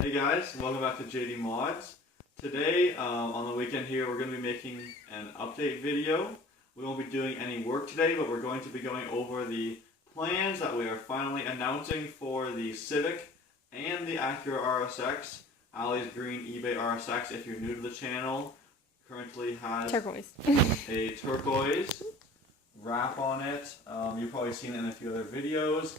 Hey guys, welcome back to JD Mods. Today, on the weekend here, we're going to be making an update video. We won't be doing any work today, but we're going to be going over the plans that we are finally announcing for the Civic and the Acura RSX. Ali's green eBay RSX, if you're new to the channel, currently has turquoise. a turquoise wrap on it. You've probably seen it in a few other videos.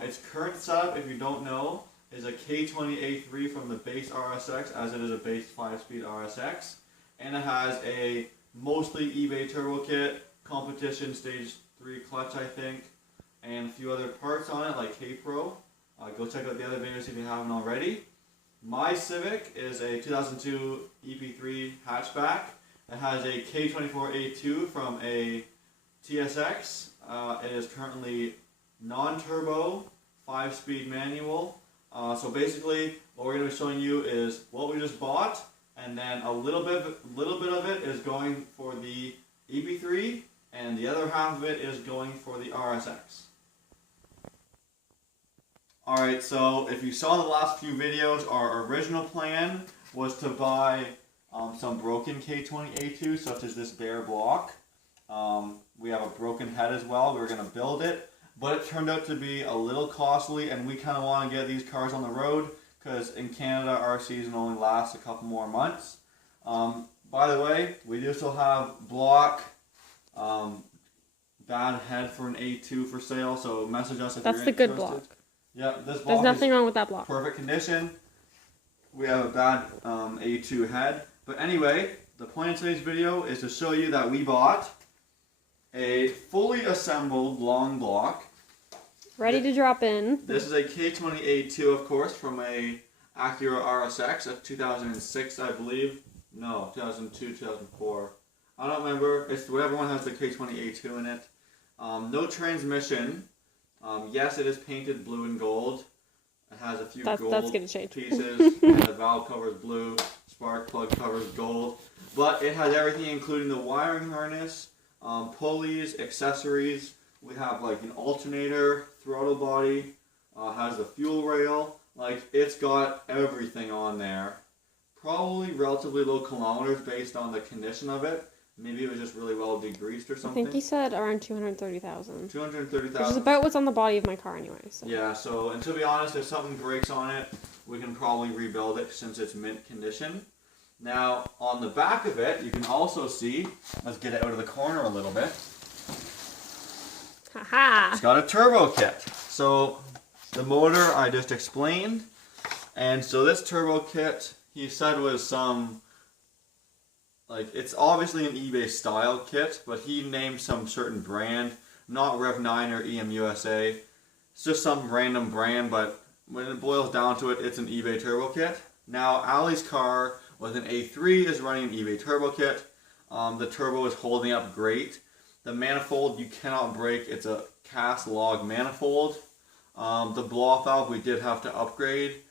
Its current setup, if you don't know, is a K20A2 from the base RSX, as it is a base 5-speed RSX, and it has a mostly eBay turbo kit, competition stage 3 clutch I think, and a few other parts on it like K-Pro. Go check out the other videos if you haven't already. My Civic is a 2002 EP3 hatchback. It has a K20A2 from a TSX. It is currently non-turbo, 5-speed manual. So basically, what we're going to be showing you is what we just bought, and then a little bit of it is going for the EP3, and the other half of it is going for the RSX. Alright, so if you saw the last few videos, our original plan was to buy some broken K20A2, such as this bare block. We have a broken head as well. We were going to build it, but it turned out to be a little costly, and we kind of want to get these cars on the road because in Canada our season only lasts a couple more months. By the way, we do still have block bad head for an A2 for sale, so message us if you're interested. That's the good block. Yeah, this block There's nothing is wrong with that block. perfect condition. We have a bad A2 head. But anyway, the point of today's video is to show you that we bought a fully assembled long block. Ready to drop in. This is a K20A2, of course, from a Acura RSX of 2006, I believe. No, 2002, 2004. I don't remember. It's whatever one has the K20A2 in it. No transmission. Yes, it is painted blue and gold. It has a few gold pieces, and the valve cover is blue, spark plug cover is gold. But it has everything, including the wiring harness, pulleys, accessories. We have like an alternator, throttle body, has the fuel rail. Like, it's got everything on there. Probably relatively low kilometers based on the condition of it. Maybe it was just really well degreased or something. I think he said around 230,000. 230,000. Which is about what's on the body of my car anyway. So. Yeah, so, and to be honest, if something breaks on it, we can probably rebuild it since it's mint condition. Now, on the back of it, you can also see, let's get it out of the corner a little bit. Haha! It's got a turbo kit. So, the motor I just explained. And so this turbo kit, he said was some, like, it's obviously an eBay style kit, but he named some certain brand, not Rev9 or EMUSA. It's just some random brand, but when it boils down to it, it's an eBay turbo kit. Now, Ali's car with an A3 is running an eBay turbo kit. The turbo is holding up great. The manifold you cannot break. It's a cast log manifold. The blow-off valve we did have to upgrade,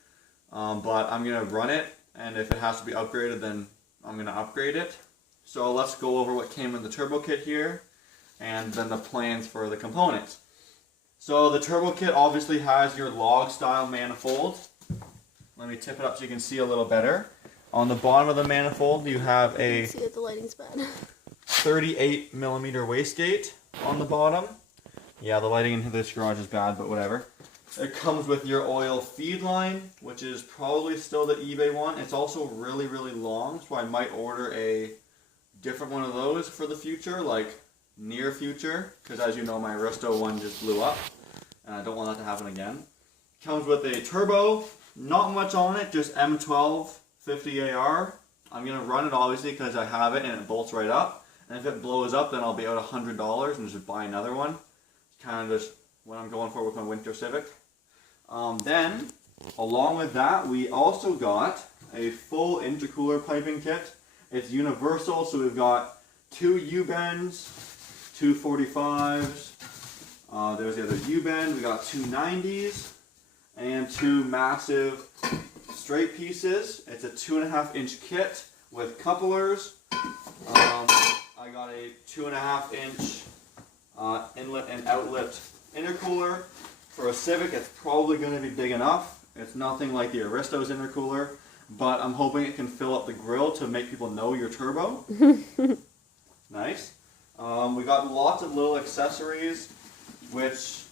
but I'm going to run it, and if it has to be upgraded, then I'm going to upgrade it. So let's go over what came in the turbo kit here, and then the plans for the components. So the turbo kit obviously has your log style manifold. Let me tip it up so you can see a little better. On the bottom of the manifold you have a See it, the lighting's bad. 38 millimeter wastegate on the bottom. Yeah, the lighting in this garage is bad, but whatever. It comes with your oil feed line, which is probably still the eBay one. It's also really, really long, so I might order a different one of those for the future, like near future, because as you know, my Aristo one just blew up, and I don't want that to happen again. Comes with a turbo, not much on it, just M12 50AR. I'm going to run it obviously because I have it and it bolts right up, and if it blows up, then I'll be out $100 and just buy another one. It's kind of just what I'm going for with my winter Civic. Then, along with that, we also got a full intercooler piping kit. It's universal, so we've got 2 U-bends, 2 45s, there's the other U-bend, we got 2 90s, and 2 massive straight pieces. It's a 2.5-inch kit with couplers. I got a 2.5-inch inlet and outlet intercooler. For a Civic, it's probably going to be big enough. It's nothing like the Aristo's intercooler, but I'm hoping it can fill up the grill to make people know your turbo. Nice. We got lots of little accessories, which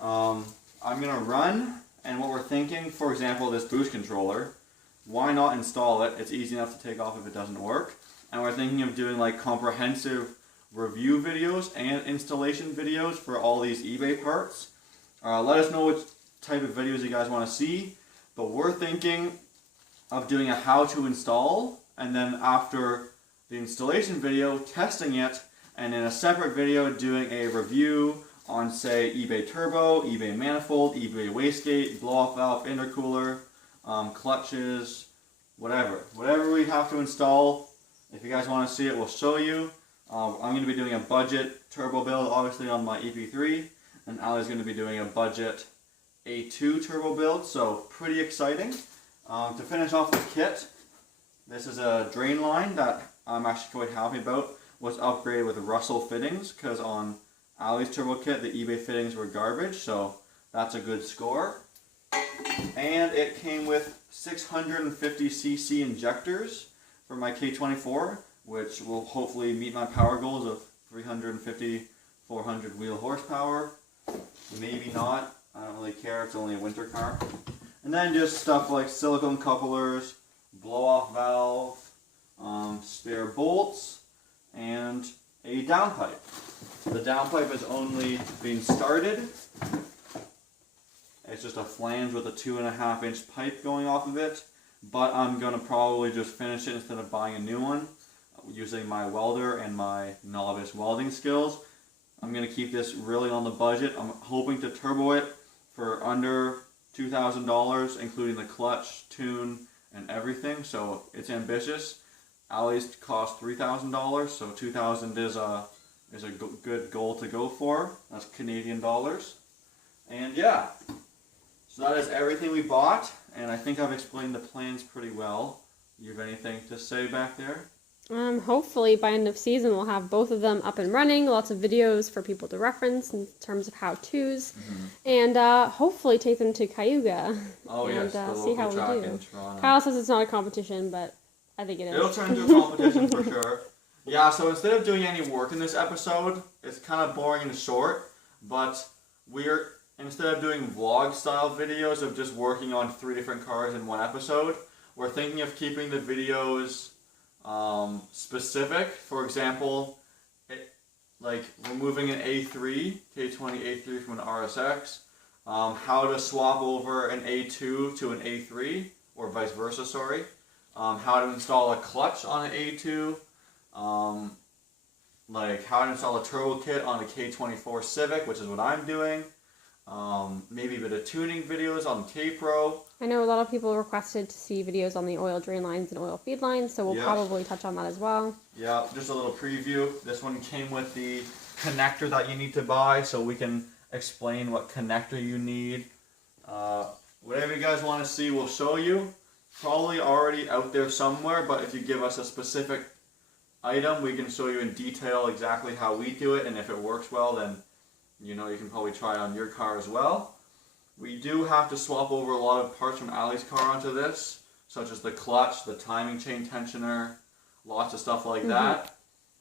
I'm going to run. And what we're thinking, for example, this boost controller, why not install it? It's easy enough to take off if it doesn't work. And we're thinking of doing like comprehensive review videos and installation videos for all these eBay parts. Let us know which type of videos you guys want to see. But we're thinking of doing a how to install, and then after the installation video, testing it, and in a separate video doing a review on, say, eBay turbo, eBay manifold, eBay wastegate, blow-off valve, intercooler, clutches, whatever we have to install. If you guys want to see it, we'll show you. I'm going to be doing a budget turbo build, obviously, on my EP3, and Ali's going to be doing a budget A2 turbo build, so pretty exciting. To finish off the kit, this is a drain line that I'm actually quite happy about. Was upgraded with Russell fittings, because on Ali's turbo kit the eBay fittings were garbage, so that's a good score. And it came with 650cc injectors for my K24, which will hopefully meet my power goals of 350, 400 wheel horsepower. Maybe not, I don't really care, it's only a winter car. And then just stuff like silicone couplers, blow-off valve, spare bolts, and a downpipe. The downpipe is only being started. It's just a flange with a 2.5 inch pipe going off of it, but I'm going to probably just finish it instead of buying a new one using my welder and my novice welding skills. I'm going to keep this really on the budget. I'm hoping to turbo it for under $2,000, including the clutch, tune, and everything, so it's ambitious. Ali's cost $3,000, so $2,000 is a good goal to go for. That's Canadian dollars. And yeah, so that is everything we bought, and I think I've explained the plans pretty well. You have anything to say back there? Hopefully by end of season we'll have both of them up and running, lots of videos for people to reference in terms of how-tos, and hopefully take them to Cayuga and see how we do. Kyle says it's not a competition, but I think it is. It'll turn into a competition for sure. Yeah, so instead of doing any work in this episode, it's kind of boring and short, but instead of doing vlog-style videos of just working on 3 different cars in one episode, we're thinking of keeping the videos specific. For example, like removing an A3, K20A2 from an RSX, how to swap over an A2 to an A3, or vice versa, sorry, how to install a clutch on an A2, like how to install a turbo kit on a K24 Civic, which is what I'm doing. Maybe a bit of tuning videos on K-Pro. I know a lot of people requested to see videos on the oil drain lines and oil feed lines, so we'll probably touch on that as well. Yeah, just a little preview. This one came with the connector that you need to buy, so we can explain what connector you need. Whatever you guys want to see, we'll show you. Probably already out there somewhere, but if you give us a specific item, we can show you in detail exactly how we do it, and if it works well, then you can probably try it on your car as well. We do have to swap over a lot of parts from Ali's car onto this, such as the clutch, the timing chain tensioner, lots of stuff like that.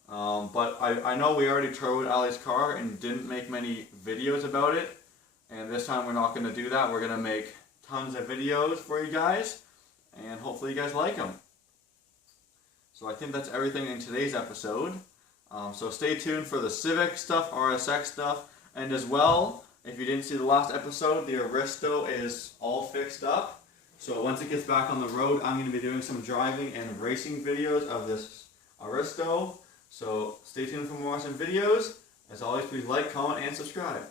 But I know we already turboed Ali's car and didn't make many videos about it, and this time we're not going to do that. We're going to make tons of videos for you guys, and hopefully you guys like them. So I think that's everything in today's episode. So stay tuned for the Civic stuff, RSX stuff, and as well, if you didn't see the last episode, the Aristo is all fixed up. So once it gets back on the road, I'm going to be doing some driving and racing videos of this Aristo. So stay tuned for more awesome videos. As always, please like, comment, and subscribe.